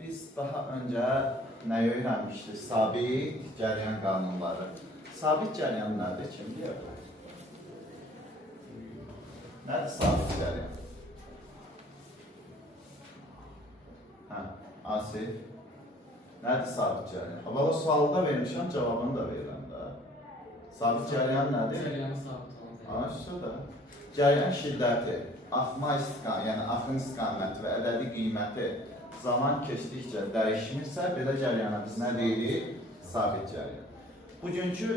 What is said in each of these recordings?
Biz daha önce neyi öğrenmiştik? Sabit cəryan qanunları. Sabit cəryan nədir? Kim bilir? Nədir sabit cəryan? Asif. Nədir sabit cəryan? Valla sualı da vermişəm, cavabını da verirəm də. Sabit cəryan nədir? Cəryanı sabit olan. Şurada. Cəryan şiddəti, axma istiqaməti, yəni axın istiqaməti və ədədi qiyməti zaman keçdikcə dəyişmirsə, belə cəryana biz nə deyirik? Sabit cəryan. Bugünkü,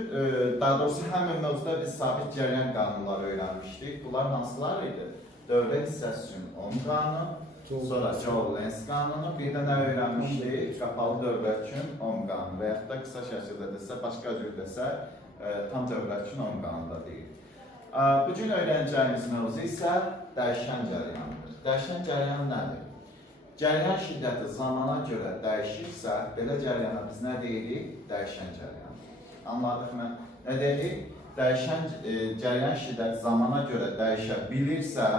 daha doğrusu həmin mövzuda biz sabit cəryan qanunları öyrənmişdik. Bunlar hansılar idi? Dövlət hissəsi üçün Ohm qanunu, sonra Joule-Lenz qanunu, bir də nə öyrənmişdik? Qapalı dövlət üçün Ohm qanunu və yaxud da qısa şəkildə desə, başqa cür desə, tam dövlət üçün Ohm qanunu da deyilir. Bugün öyrənəcəyimiz mövzu isə dəyişən cəryandır. Dəyişən cəryan nədir? Cəryan şiddəti zamana görə dəyişirsə, belə cəryana biz nə deyirik? Dəyişən cəryan. Anladıq mı? Nə deyirik? Dəyişən cəryan şiddəti zamana görə dəyişə bilirsə,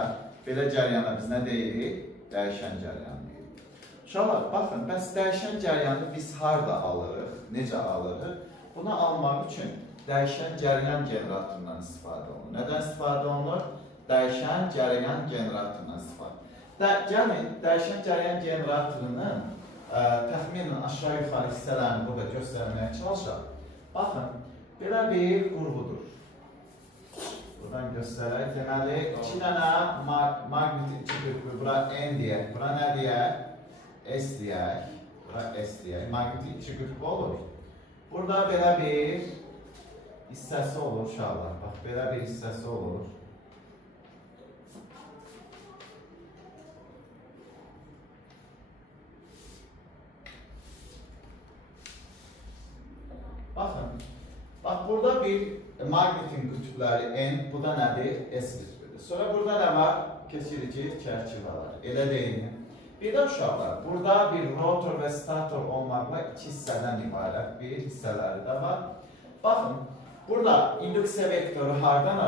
belə cəryana biz nə deyirik? Dəyişən cəryan deyirik. Uşaqlar, baxın, bəs dəyişən cəryanı biz harada alırıq? Necə alırıq? Bunu almaq üçün dəyişən cəryan generatorundan istifadə olunur. Nədən istifadə olunur? Dəyişən cəryan generatorundan istifadə olunur. Gəlin, dəyişən cəryan generatorunun təxminən aşağı-yuxarı hissələrini burada göstərməyə çalışaq. Baxın, belə bir qurğudur. Buradan göstərək. Deməli, iki dənə maqnetik qurğu, bura N deyək, bura nə deyək? S deyək, bura S deyək. Maqnetik iki qurğu olur. Burada belə bir hissəsi olur uşaqlar. Bax, belə bir hissəsi olur. Baxın, bax burada bir maqnetin qütbləri N, bu da nədir? S qütbüdür. Sonra burada nə var? Keçirici çərçivələr. Elə deyil. Bir də uşaqlar, burada bir rotor və stator olmaqla iki hissədən ibarət bir hissələri də var. Baxın, burada induksiya vektoru hardan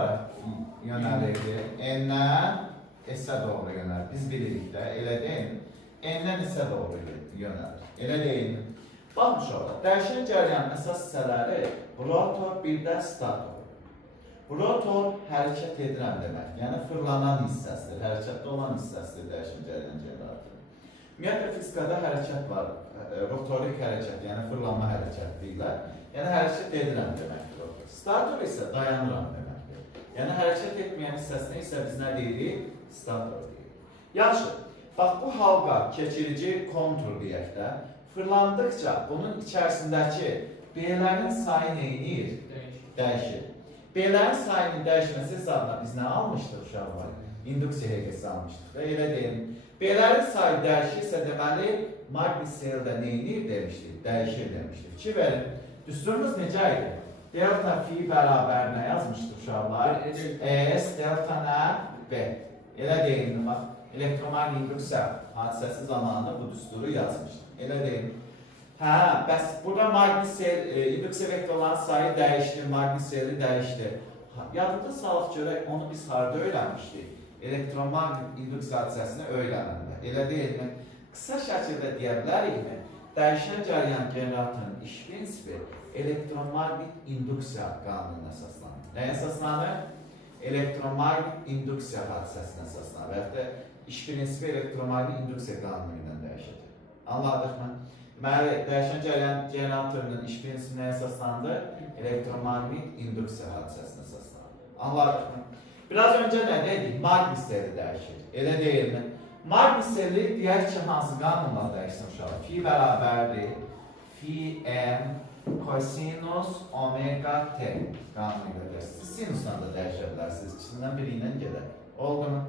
yönəlirdi? N-dən S-ə doğru yönəlir. Biz bilirik də, elə deyil. N-dən S-ə doğru yönəlir. Elə deyil. Baxın uşaqlar, dəyişən cəryanın əsas hissələri rotor, bir də stator. Rotor hərəkət edirəm demək, yəni fırlanan hissəsidir, hərəkətdə olan hissəsidir dəyişən cəryan generatoru. Ümumiyyətlə fizikada hərəkət var, rotorik hərəkət, yəni fırlanma hərəkət deyirlər. Yəni hərəkət edirəm deməkdir rotor. Stator isə dayanıram deməkdir. Yəni hərəkət etməyən hissəsinə isə biz nə deyirik? Stator deyirik. Yaxşı, bax bu halqa keçirici kontur deyək də, fırlandıqca bunun içərisindəki B-lərin sayı neyinir? Dəyişir. B-lərin sayının dəyişməsi hesabına biz nə almışdıq uşaqlar? İnduksiya həqiqəsi almışdıq və elə deyim. B-lərin sayı dəyişirsə deməli, maqnit-seldə neyinir demişdik? Dəyişir demişdik. Ki verin, düsturumuz necə idi? Delta fi bərabər nə yazmışdıq uşaqlar? S delta nə? B. Elə deyim, bax, elektromagnetik induksiya hadisəsi zamanında bu düsturu yazmışdıq. Elə deyim. Hə, bəs burada maqnit-sel, induksiya vektorların sayı dəyişdir, maqnit-seli dəyişdir. Yadında salaq görək, onu biz harada öyrənmişdik? Elektromagnetik induksiya hadisəsini öyrənəndə. Elə deyilmi? Qısa şəkildə deyə bilərikmi? Dəyişən cəryan generatorunun iş prinsipi elektromagnetik induksiya qanununa əsaslanır. Nəyə əsaslanır? Elektromagnetik induksiya hadisəsinə əsaslanır. Və yaxud da iş prinsipi elektromagnetik induksiya qanunu ilə dəyişir. Anladıq mı? Deməli, dəyişən cəryan generatorunun iş prinsipi nəyə əsaslandı? Elektromagnetik induksiya hadisəsinə əsaslandı. Anladıq mı? Biraz öncə nə dedik? Maqnit-seli dəyişir. Elə deyilmi? Maqnit-seli deyək ki, hansı qanunla dəyişsin uşaq? Fi bərabərdir. Fi m kosinus omega t qanunu ilə dəyişir. Siz sinusla da dəyişə bilərsiniz. İkisindən biri ilə gedək. Oldu mu?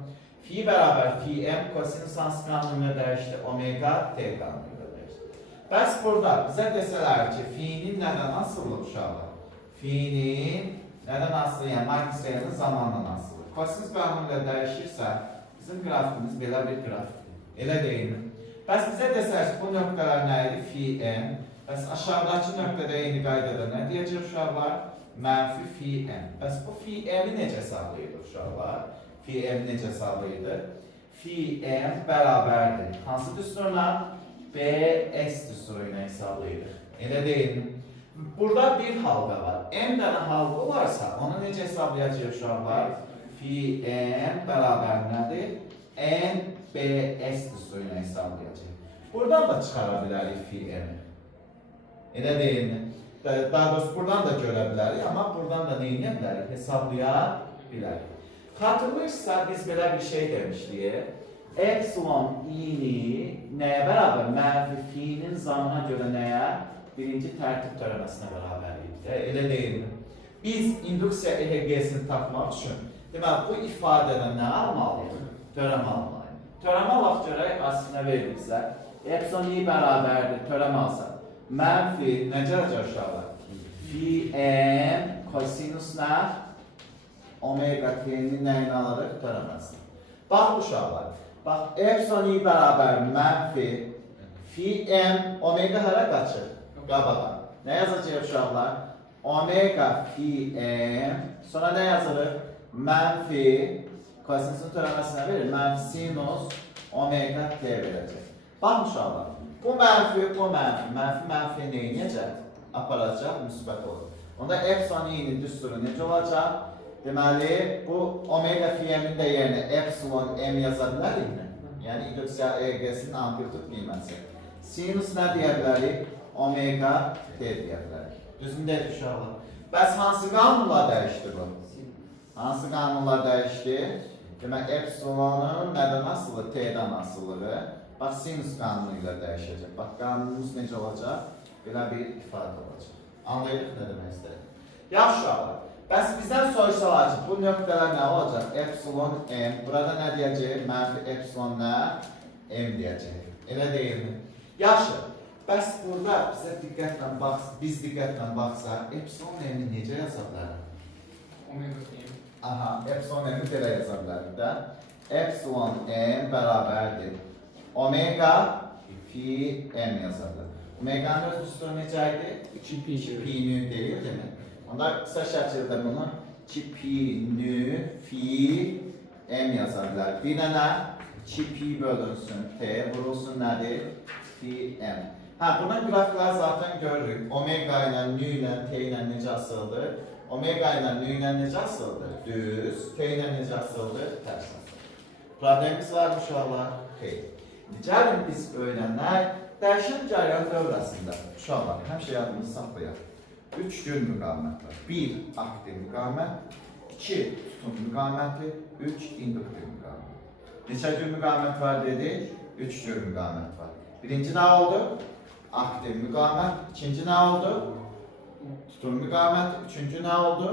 Fi bərabər fi m kosinus hansı qanunu ilə dəyişdi? Omega t qanunu ilə dəyişdi. Bəs burada bizə desələr ki, fi'nin nədən asılıdır uşaqlar? Fi'nin nədən asılıdır? Yəni maqnit-selinin zamanla asılıdır. Kosinus qanunu ilə dəyişirsə, bizim qrafikimiz belə bir qrafikdir. Elə deyilmi? Bəs bizə desələr ki, bu nöqtələr nə idi? Fi m. Bəs aşağıdakı nöqtədə eyni qaydada nə deyəcək uşaqlar? Mənfi fi m. Bəs bu fi m-i necə hesablayır uşaqlar? Fi m necə hesablayır? Fi m bərabərdir. Hansı düsturla? BS düsturuyla hesablayırıq. Elə deyil mi? Burada bir halqa var. M dənə halqa varsa, onu necə hesablayacaq uşaqlar? Fi M bərabər nədir? N BS düsturuyla hesablayacaq. Buradan da çıxara bilərik fi M-i. Elə deyil mi? Daha doğrusu buradan da görə bilərik, amma buradan da neyə bilərik? Hesablaya bilərik. Xatırlayırsa biz belə bir şey demişdik. Epsilon i'ni nəyə bərabər? Mənfi fi'nin zamına görə nəyə? Birinci tərtib törəməsinə bərabər idi. Elə deyil mi? Biz induksiya EHG-sini tapmaq üçün deməli, bu ifadədən nə almalıyıq? Törəmə almalıyıq. Törəmə vaxt görək, aslında verilirsə, epsilon i bərabərdir, törəmə alsa. Mənfi, necə olacaq uşaqlar? Fi m kosinus nə? Omega t'ni nəyin alırıq? Törəməsin. Bax uşaqlar, bax, epsilon i bərabər mənfi fi m omega hara qaçır? Qabağa. Nə yazacaq uşaqlar? Omega fi m, sonra nə yazırıq? Mənfi, kosinusun törəməsinə verir, mənfi sinus omega t verəcək. Bax uşaqlar, bu mənfi, mənfi neyniyəcək? Aparacaq, müsbət olur. Onda epsilon i'nin düsturu necə olacaq? Deməli, bu omega fi m'in də yerinə epsilon m yaza bilərik mi? Yəni, induksiya EG-sinin amplitud qiyməsi. Sinus nə deyə bilərik? Omega t deyə bilərik. Düzün dedik uşaqlar. Bəs hansı qanunla dəyişdi bu? Hansı qanunla dəyişdi? Demək, epsilonun nədən asılı? T'dən asılıdır. Bax, sinus qanunu ilə dəyişəcək. Bax, qanunumuz necə olacaq? Belə bir ifadə olacaq. Anlayırıq nə demək istəyir? Yaxşı uşaqlar. Bəs bizdən soruşsalar ki, bu nöqtələr nə olacaq? Epsilon m. Burada nə deyəcək? Mənfi epsilon nə? M deyəcək. Elə deyilmi? Yaxşı. Bəs burada bizə diqqətlə biz diqqətlə baxsaq, epsilon m-i necə yaza bilərik? Omega fi. Aha, epsilon m-i belə yaza bilərik də. Epsilon m bərabərdir. Omega fi m yaza bilərik. Omega'nın öz düsturu necə idi? 2 pi nü deyil, değil mi? Onda qısa şəkildə bunu 2 pi nü fi m yaza bilərik. Bir dənə 2 pi bölünsün t, vurulsun nədir? Fi m. Bunun qrafikləri zaten görürük. Omega ilə, nü ilə, t ilə necə asıldır? Omega ilə, nü ilə necə asıldır? Düz. T ilə necə asıldır? Tərs asıldır. Problemimiz var mı uşaqlar? Xeyr. Gəlin biz öyrənək. Dəyişən cəryan dövrəsində uşaqlar, həmişə yadımızı saxlayaq. 3 gün müqavimət var. 1 aktiv müqavimət, 2 tutum müqaviməti, 3 induktiv müqavimət. Neçə gün müqavimət var dedik? 3 gün müqavimət var. Birinci nə oldu? Aktiv müqavimət. İkinci nə oldu? Tutum müqavimət. Üçüncü nə oldu?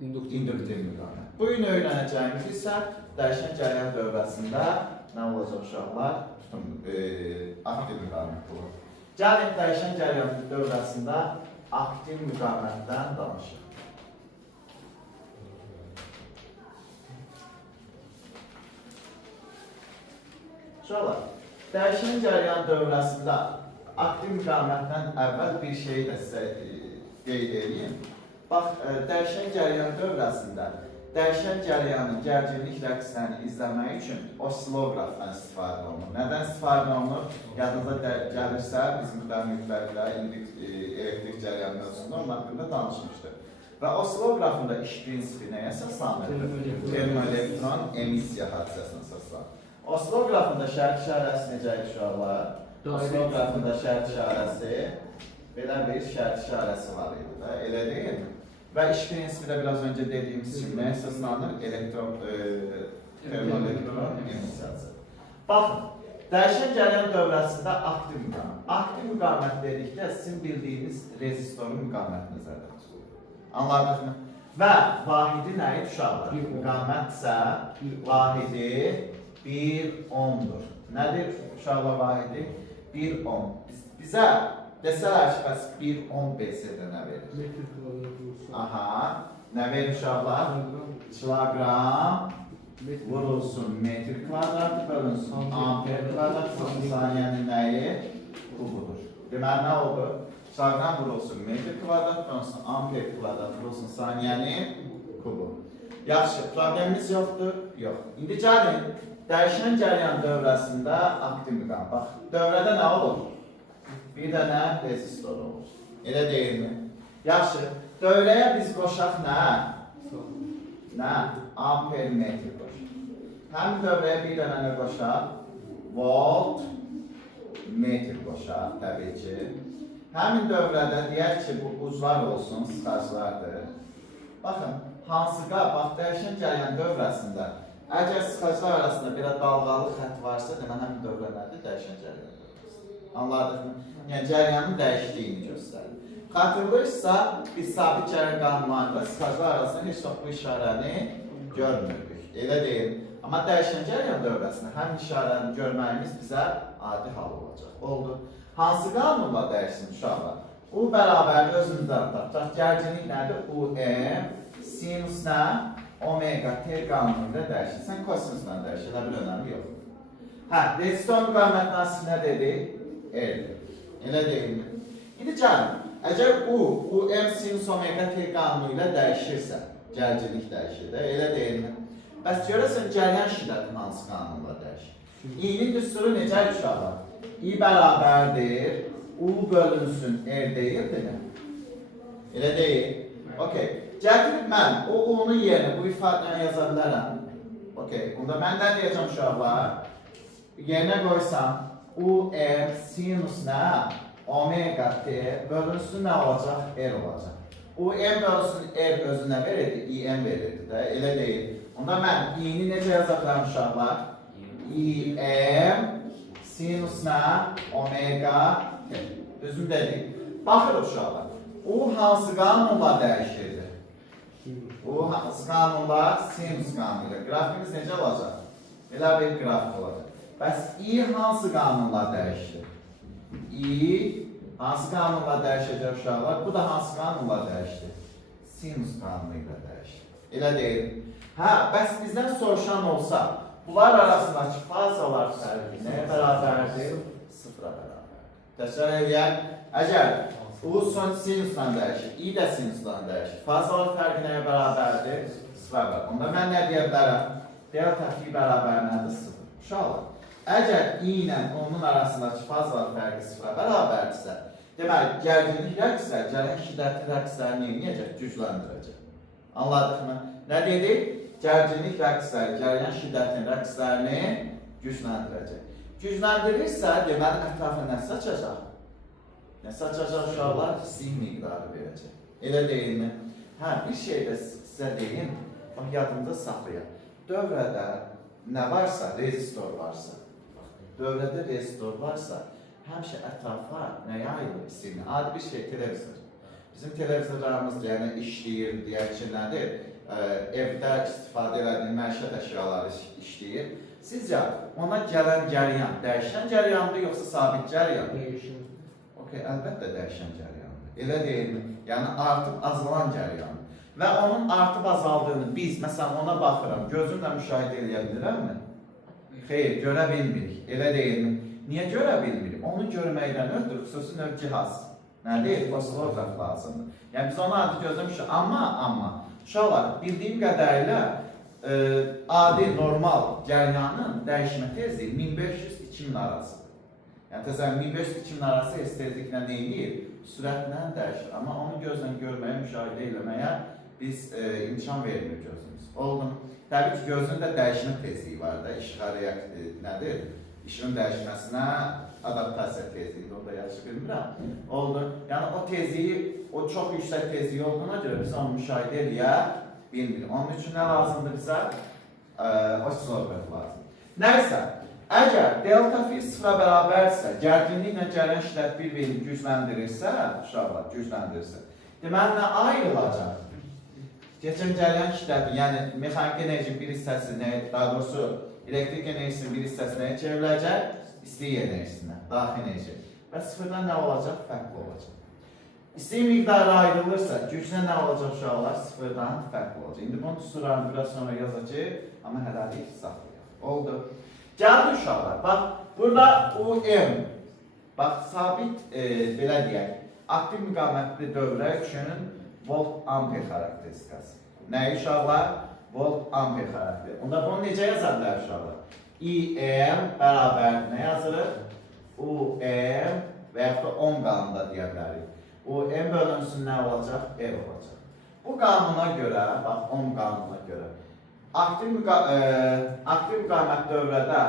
İnduktiv müqavimət. Bugün öyrənəcəyimiz isə dəyişən cəryan dövrəsində nə olacaq uşaqlar? Aktiv müqavimət olur. Gəlin dəyişən cəryan dövrəsində aktiv müqavimətdən danışıq. Uşaqlar, dəyişən cəryan dövrəsində aktiv müqavimətdən əvvəl bir şeyi də sizə qeyd edeyim. Bax, dəyişən cəryan dövrəsində dəyişən cəryanın gərginlik rəqslərini izləmək üçün osiloqrafdan istifadə olunur. Nədən istifadə olunur? Yadınıza gəlirsə, biz müqavimətlərlə elektrik cəryan mövzusunda onun haqqında danışmışdır. Və osiloqrafın da iş prinsipi nəyə əsaslanır? Termoelektron emissiya hadisəsinə əsaslanır. Osiloqrafın da şərt işarəsi necədir uşaqlar? Osiloqrafın da şərt işarəsi, belə bir şərt işarəsi var idi da, elə deyil mi? Və iş prinsipi də biraz öncə dediyimiz kimi nəyə əsaslanır? Termoelektron emissiyası. Baxın, dəyişən cəryan dövrəsində aktiv müqavimət. Aktiv müqavimət dedikdə sizin bildiyiniz rezistorun müqaviməti nəzərdə tutulur. Anladınız mı? Və vahidi nə idi uşaqlar? Müqavimətsə vahidi 1 ohmdur. Nədir uşaqlar vahidi? 1 ohm. Bizə desələr ki, bəs 1 ohm BC-də nə verir? Aha, nə verir uşaqlar? Kilogram vurulsun metr kvadrat, bölünsün amper kvadrat, saniyənin nəyi? Kubudur. Deməli, nə oldu? Kilogram vurulsun metr kvadrat, bölünsün amper kvadrat, vurulsun saniyənin kubu. Yaxşı, problemimiz yoxdur? Yox. İndi gəlin, dəyişən cəryan dövrəsində aktiv müqam. Bax, dövrədə nə olur? Bir dənə rezistor olur. Elə deyilmi? Yaxşı, dövrəyə biz qoşaq nə? Nə? Amper metr qoşaq. Həmin dövrəyə bir dənə nə qoşaq? Volt metr qoşaq, təbii ki. Həmin dövrədə deyək ki, bu uclar olsun, sıxaclardır. Baxın, hansıqa, bax, dəyişən cəryan dövrəsində əgər sıxaclar arasında belə dalğalı xətt varsa, demə həmin dövrə nədir? Dəyişən cəryan dövrəsi. Anladıq mı? Yəni, cəryanın dəyişdiyini göstərir. Xatırlayırsa, biz sabit cəryan qanunlarında sıxaclar arasında heç vaxt bu işarəni görmürük. Elə deyil. Amma dəyişən cəryan dövrəsində həmin işarəni görməyimiz bizə adi hal olacaq. Oldu. Hansı qanunla dəyişsin uşaqlar? U bərabərdir özümüzdən tapacaq. Gərginlik nədir? UM sinus nə? Omega T qanunu ilə dəyişir. Sən kosinusla dəyişir. Elə bir önəmi yox. Hə, rezistor müqavimət nasıl nə dedi? L. Elə deyilmi? İndi gəlin. Əgər UM sinus omega T qanunu ilə dəyişirsə, gərginlik dəyişir də, elə deyilmi? Bəs görəsən, cəryan şiddətin hansı qanunla dəyişir? İ'nin düsturu necə uşaqlar? I bərabərdir, U bölünsün R deyildir mi? Elə deyil. Okey. Gətirib mən o U'nun yerinə bu ifadəni yaza bilərəm. Okey. Onda mən nə deyəcəm uşaqlar? Yerinə qoysam UM sinus nə? Omega T bölünsün nə olacaq? R olacaq. UM bölünsün R özü nə verirdi? IM verirdi də. Elə deyil. Onda mən i'ni necə yaza bilərəm uşaqlar? IM sinus nə? Omega T. Düzüm dedik. Baxır uşaqlar. U hansı qanunla dəyişirdi? U hansı qanunla? Sinus qanunuyla. Qrafimiz necə olacaq? Elə bir qrafik olacaq. Bəs I hansı qanunla dəyişir? I hansı qanunla dəyişəcək uşaqlar? Bu da hansı qanunla dəyişir? Sinus qanunuyla dəyişir. Elə deyil. Hə, bəs bizdən soruşan olsa, bunlar arasındakı fazalar fərqi nəyə bərabərdir? Sıfıra bərabərdir. Təsəvvür edək, əgər U sinusla dəyişir, I də sinusla dəyişir. Fazalar fərqi nəyə bərabərdir? Sıfıra bərabərdir. Onda mən nə deyə bilərəm? Delta phi bərabər nədir? Sıfır. Uşaqlar, əgər I ilə onun arasındakı fazalar fərqi sıfıra bərabərdirsə, deməli, gərginlik rəqslər, cəryan şiddətli rəqsləri neyəcək? Gücləndirəcək. Anladıq mı? Nə dedik? Gərginlik rəqsləri, cəryan şiddətinin rəqslərini gücləndirəcək. Gücləndirirsə, deməli, ətrafı nə saçacaq? Nə saçacaq uşaqlar? Sin miqdarı verəcək. Elə deyilmi? Hə, bir şey də sizə deyim, bax, yadımda saxlayaq. Dövrədə nə varsa, rezistor varsa, dövrədə rezistor varsa, həmişə ətrafa nə yayılır sinir? Adi bir şey, televizor. Bizim televizorlarımız yəni işləyir, deyək ki, nədir? Evdə istifadə edildiyi məişət əşyaları işləyir. Sizcə ona gələn cəryan dəyişən cəryandır, yoxsa sabit cəryan? Dəyişən. Okey, əlbəttə dəyişən cəryandır. Elə deyilmi? Yəni artıb azalan cəryandır. Və onun artıb azaldığını biz, məsələn, ona baxıram, gözümlə müşahidə edə bilirəmmi? Xeyr, görə bilmirik. Elə deyilmi? Niyə görə bilmirik? Onu görməkdən ötürü xüsusi növ cihaz. Nədir? Oscillograf lazımdır. Yəni biz ona adı gözləmişik. Amma uşaqlar, bildiyim qədərilə adi, normal cəryanın dəyişmə tezliyi 1500-2000 arasıdır. Yəni təzələn 1500-2000 arası estetiklə neyir? Sürətlə dəyişir. Amma onu gözlə görməyə, müşahidə eləməyə biz imkan vermir gözümüz. Oldu mu? Təbii ki, gözün də dəyişmə tezliyi var da, işığa nədir? İşığın dəyişməsinə adaptasiya tezliyi, onu da yaxşı bilmirəm. Oldu. Yəni o tezliyi, o çox yüksək tezliyi olduğuna görə biz onu müşahidə eləyə bilmirik. Onun üçün nə lazımdır bizə? Oscillograf lazım. Nəysə, əgər delta phi sıfıra bərabərsə, gərginliklə cəryan şiddət bir-birini gücləndirirsə, uşaqlar gücləndirirsə, deməli nə ayrılacaq? Keçən cəryan şiddəti, yəni mexanik enerjinin bir hissəsi, daha doğrusu elektrik enerjisinin bir hissəsi nəyə çevriləcək? İstilik enerjisinə, daxil enerji. Və sıfırdan nə olacaq? Fərqli olacaq. İstilik miqdarı ayrılırsa, güclə nə olacaq uşaqlar? Sıfırdan fərqli olacaq. İndi bunun düsturlarını biraz sonra yazacaq, amma hələlik saxlayaq. Oldu. Gəldi uşaqlar, bax, burada UM, bax, sabit, belə deyək, aktiv müqavimətli dövrə üçün volt amper xarakteristikası. Nəyi uşaqlar? volt amper xətti. Onda bunu necə yaza bilər uşaqlar? IM bərabər nə yazılır? UM və yaxud da 10 qanunda deyə bilərik. UM bölünsün nə olacaq? R olacaq. Bu qanuna görə, bax 10 qanuna görə, aktiv müqavimət dövrədə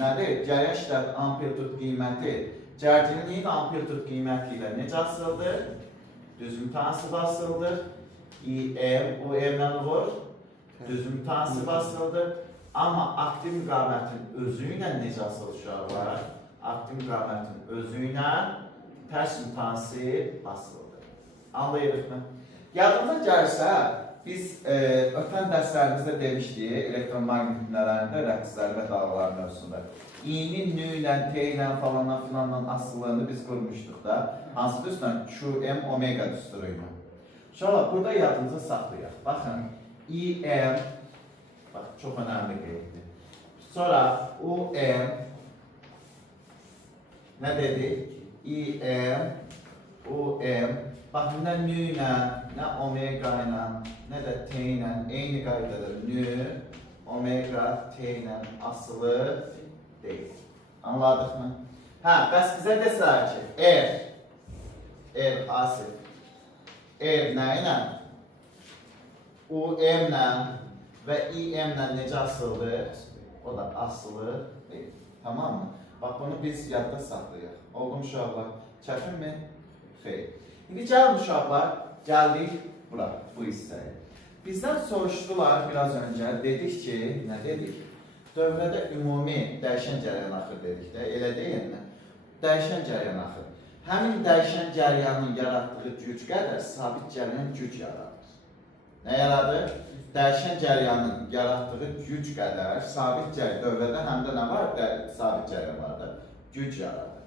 nədir? Cərəyan şiddəti amplitut qiyməti cərciliyin amplitut qiyməti ilə necə asıldır? Düz mütənsib asıldır. IM, UM-lə olur. Düz mütənsib asıldır. Amma aktiv müqavimətin özü ilə necə asılı uşaqlar? Aktiv müqavimətin özü ilə tərs mütənsib asılıdır. Anlayırıq mı? Yadımıza gəlsə, biz ötən dərslərimizdə demişdik, elektromaqnitlərində rəqsləri və dalğalar mövzusunda. İ'nin nü ilə, T ilə falanla filanla asılığını biz qurmuşduq da. Hansı düzdən? QM omega düsturu ilə. Uşaqlar, burada yadımıza saxlayaq. Baxın, IM, bax, çox önəmli qeyddir. Sonra UM, nə dedik? IM, UM, baxın, nə nü ilə, nə omega ilə, nə də T ilə, eyni qaydadır. Nü, omega, T ilə asılı deyil. Anladıq mı? Hə, bəs bizə desələr ki, R asil. R nə ilə? UM ilə və IM ilə necə asılıdır? O da asılı deyil. Tamam mı? Bax, bunu biz yadda saxlayaq. Oldu mu uşaqlar? Çətinmi? Xeyr. İndi gəlin uşaqlar, gəldik bura, bu hissəyə. Bizdən soruşdular biraz öncə, dedik ki, nə dedik? Dövrədə ümumi dəyişən cərəyan axır dedik də, elə deyilmi? Dəyişən cərəyan axır. Həmin dəyişən cərəyanın yaratdığı güc qədər sabit cərəyan güc yaradır. Nə yaradır? Dəyişən cərəyanın yaratdığı güc qədər sabit cərəyan, dövrədə həm də nə var? Sabit cərəyan var da, güc yaradır.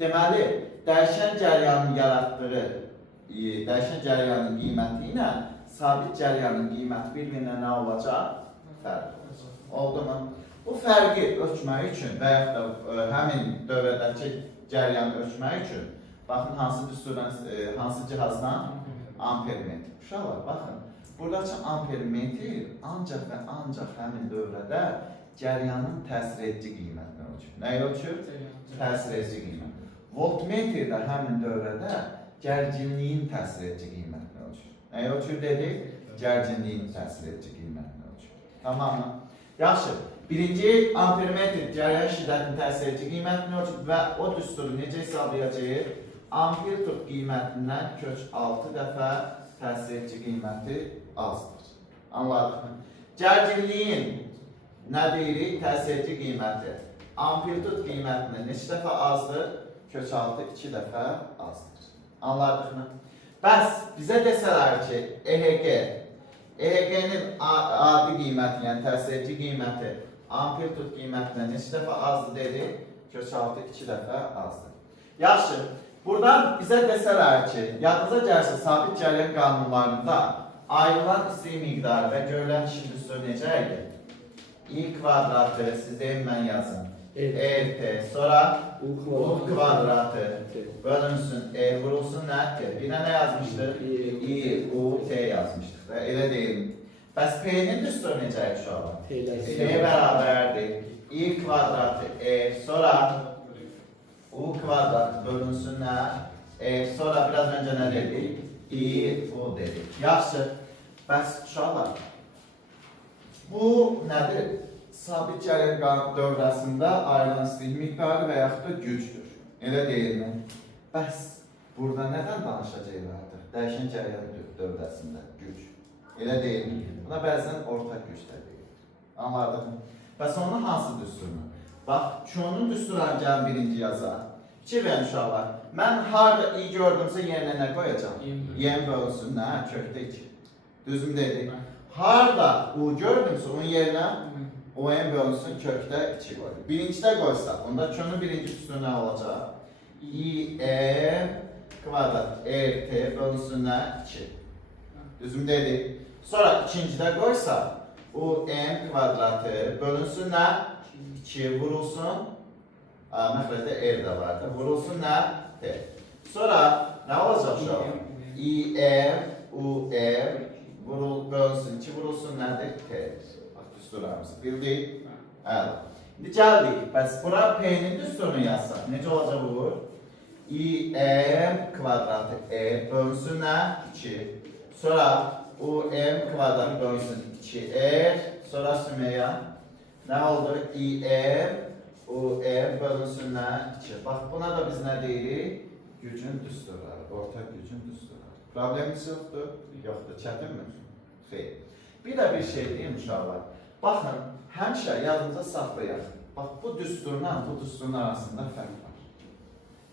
Deməli, dəyişən cərəyanın yaratdığı, dəyişən cərəyanın qiyməti ilə sabit cərəyanın qiyməti bir-birinə nə olacaq? Fərq olacaq. Oldu mu? Bu fərqi ölçmək üçün və yaxud da həmin dövrədəki cərəyanı ölçmək üçün baxın hansı düsturdan, hansı cihazdan? Ampermetr. Uşaqlar, baxın, buradakı ampermetr ancaq və ancaq həmin dövrədə cərəyanın təsir edici qiymətini ölçür. Nəyi ölçür? Təsir edici qiymət. Voltmetr də həmin dövrədə gərginliyin təsir edici qiymətini ölçür. Nəyi ölçür dedik? Gərginliyin təsir edici qiymətini ölçür. Tamam mı? Yaxşı. Birinci ampermetr cərəyan şiddətinin təsir edici qiymətini ölçür və o düsturu necə hesablayacağıq? Amplitut qiymətindən kök 6 dəfə təsir edici qiyməti azdır. Anladıq mı? Gərginliyin nə deyirik? Təsir edici qiyməti. Amplitut qiymətindən neçə dəfə azdır? Kök 6 2 dəfə azdır. Anladıq mı? Bəs bizə desələr ki, EHG-nin adi qiyməti, yəni təsir edici qiyməti amplitut qiymətindən neçə dəfə azdır dedik? Kök 6 2 dəfə azdır. Yaxşı, buradan bizə desələr ki, yadınıza gəlsə sabit cərəyan qanunlarında ayrılan istilik miqdarı və görülən işin düsturu necə idi? I kvadratı, siz deyin mən yazın. RT, sonra U kvadratı bölünsün, vurulsun nə? Bir nə yazmışdıq? I, U, T yazmışdıq da, elə deyil. Bəs P-nin düsturu necə uşaqlar? P bərabərdir. I kvadratı, sonra U kvadratı bölünsün nə? Sonra biraz öncə nə dedik? I, U dedik. Yaxşı, bəs uşaqlar, bu nədir? Sabit cərəyan dövrəsində ayrılan istilik miqdarı və yaxud da gücdür. Elə deyilmi? Bəs burada nədən danışacaqlar artıq? Dəyişən cərəyan dövrəsində güc. Elə deyilmi? Buna bəzən orta güc də deyilir. Anladıq mı? Bəs onun hansı düsturunu? Bax, Q-nun düsturlarını gəlin birinci yazar. Fikir verin uşaqlar. Mən harada i gördümsə yerinə nə qoyacam? Yen bölünsün, nə? Kökdə 2. Düzüm dedik. Harada U gördümsə onun yerinə OM bölünsün kökdə 2 qoyulur. Birincidə qoysaq, onda Q-nun birinci düsturu nə olacaq? IM kvadrat RT bölünsün nə? 2. Düzüm dedik. Sonra ikincidə qoysaq, UM kvadratı bölünsün nə? 2 vurulsun. Məxrəcdə R də var da. Vurulsun nə? T. Sonra nə olacaq şu an? IM, UM bölünsün, 2 vurulsun nədir? T'dir. Bax, düsturlarımızı bildik. Əla. İndi gəldik. Bəs bura P'nin düsturunu yazsaq. Necə olacaq bu? İm kvadratı E bölünsün nə? 2. Sonra UM kvadratı bölünsün 2R. Sonra Sümeyya. Nə oldu? İm UM bölünsün nə? 2. Bax, buna da biz nə deyirik? Gücün düsturları. Ortak gücün düsturları. Problemimiz yoxdur? Yoxdur. Çətinmi? Xeyr. Bir də bir şey deyim uşaqlar. Baxın, həmişə yadınıza saxlayaq. Bax, bu düsturla bu düsturun arasında fərq var.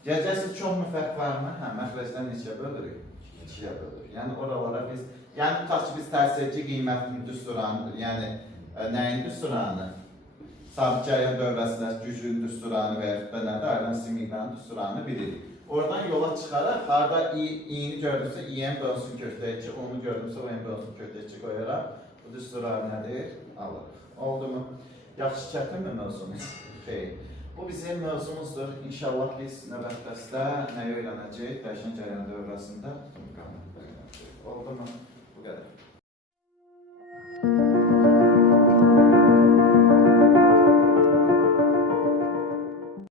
Gələcəksiniz, çox mu fərq varmı? Hə, məxrəcdən neçə bölürük? 2-yə bölürük. Yəni, oralara biz, yəni, tutaq ki, biz təsirci qiymətli düsturanı, yəni, nəyin düsturanı? Sabit cəryan dövrəsində gücün düsturanı və yaxud da nədir? Ayrılan simiklərin düsturanı bilirik. Oradan yola çıxaraq, harada i'ni gördümsə, i'm bölünsün kökdə 2, onu gördümsə, o'm bölünsün kökdə 2 qoyaraq, bu düsturanı nədir? Alırıq. Oldu mu? Yaxşı, çətinmi mövzumuz? Xeyr. Bu bizim mövzumuzdur. İnşallah biz növbəti dərsdə nəyi öyrənəcəyik? Dəyişən cəryan dövrəsində. Oldu mu?